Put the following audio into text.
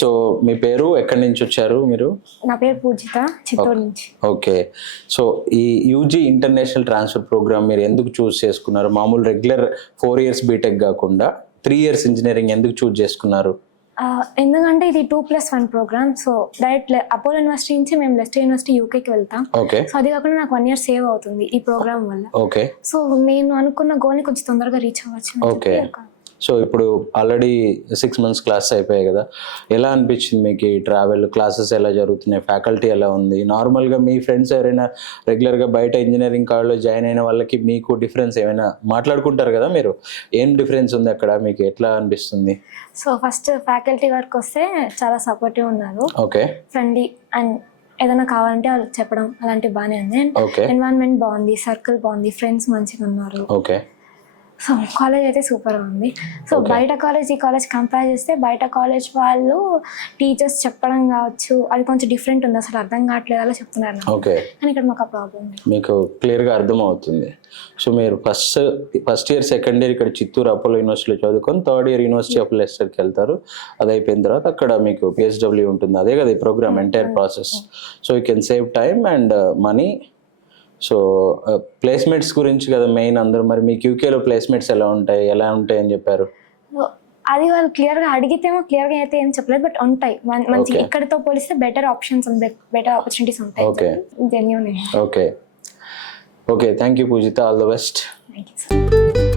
So మీ పేరు, ఎక్కడి నుంచి వచ్చారు మీరు? నా పేరు పూజిత, చిత్తూరు నుంచి. ఓకే. సో ఈ యూజీ ఇంటర్నేషనల్ ట్రాన్స్ఫర్ ప్రోగ్రామ్ మీరు ఎందుకు చూస్ చేసుకున్నారు? మామూలు రెగ్యులర్ 4 years బీటెక్ కాకుండా 3 years ఇంజనీరింగ్ ఎందుకు చూస్ చేసుకున్నారు? ఎందుకంటే ఇది 2+1 programme. So direct Apollo university నుంచి మేము లెస్టర్ యూనివర్సిటీ యూకేకి వెళ్తాం. ఓకే. సో అది కాకుండా నాకు 1 year సేవ్ అవుతుంది ఈ ప్రోగ్రామ్ వల్ల. ఓకే. సో నేను అనుకున్న గోల్ని కొంచెం తొందరగా రీచ్ అవ్వచ్చు. ఓకే. సో ఇప్పుడు ఆల్రెడీ 6 months క్లాస్ అయిపోయాయి కదా, ఎలా అనిపించింది మీకు ఈ ట్రావెల్? క్లాసెస్ ఎలా జరుగుతున్నాయి? ఫ్యాకల్టీ ఎలా ఉంది? నార్మల్గా మీ ఫ్రెండ్స్ ఎవరైనా రెగ్యులర్గా బయట ఇంజనీరింగ్ కాలేజ్లో జాయిన్ అయిన వాళ్ళకి మీకు డిఫరెన్స్ ఏమైనా మాట్లాడుకుంటారు కదా మీరు, ఏం డిఫరెన్స్ ఉంది అక్కడ, మీకు ఎట్లా అనిపిస్తుంది? సో ఫస్ట్ ఫ్యాకల్టీ వర్క్ వస్తే చాలా సపోర్టివ్ ఉన్నారు. ఓకే. ఫ్రెండ్లీ అండ్ ఏదైనా కావాలంటే వాళ్ళు చెప్పడం అలాంటివి బాగానే ఉంది. ఓకే. ఎన్వైరన్మెంట్ బాగుంది, సర్కిల్ బాగుంది, ఫ్రెండ్స్ మంచిగా ఉన్నారు. ఓకే. సో కాలేజ్ అయితే సూపర్గా ఉంది. సో బయట కాలేజ్ ఈ కాలేజ్ కంపేర్ చేస్తే బయట కాలేజ్ వాళ్ళు టీచర్స్ చెప్పడం కావచ్చు అది కొంచెం డిఫరెంట్ ఉంది, అసలు అర్థం కావట్లేదు అలా చెప్తున్నారు. ఓకే. కానీ ఇక్కడ మాకు ఆ ప్రాబ్లం మీకు క్లియర్గా అర్థం అవుతుంది. సో మీరు ఫస్ట్ ఇయర్ సెకండ్ ఇయర్ ఇక్కడ చిత్తూరు అపోలో యూనివర్సిటీలో చదువుకొని 3rd year యూనివర్సిటీ ఆఫ్ లెస్టర్కి వెళ్తారు. అది అయిపోయిన తర్వాత అక్కడ మీకు PhD ఉంటుంది. అదే కదా ఈ programme entire process. So you can save time and money. So placements గురించి కదా మెయిన్ అందరూ. మరి మీకు యూకేలో ప్లేస్మెంట్స్ ఎలా ఉంటాయి అని చెప్పారు? అది వాళ్ళు క్లియర్గా అడిగితేమో క్లియర్గా అయితే ఏం చెప్పలేదు, బట్ ఉంటాయి మంచి ఇక్కడతో పోలిస్తే బెటర్ ఆప్షన్స్, బెటర్ ఆపర్చునిటీస్ ఉంటాయి. Okay. Genuine. Okay. Okay, thank you Pujitha, all the best. Thank you sir.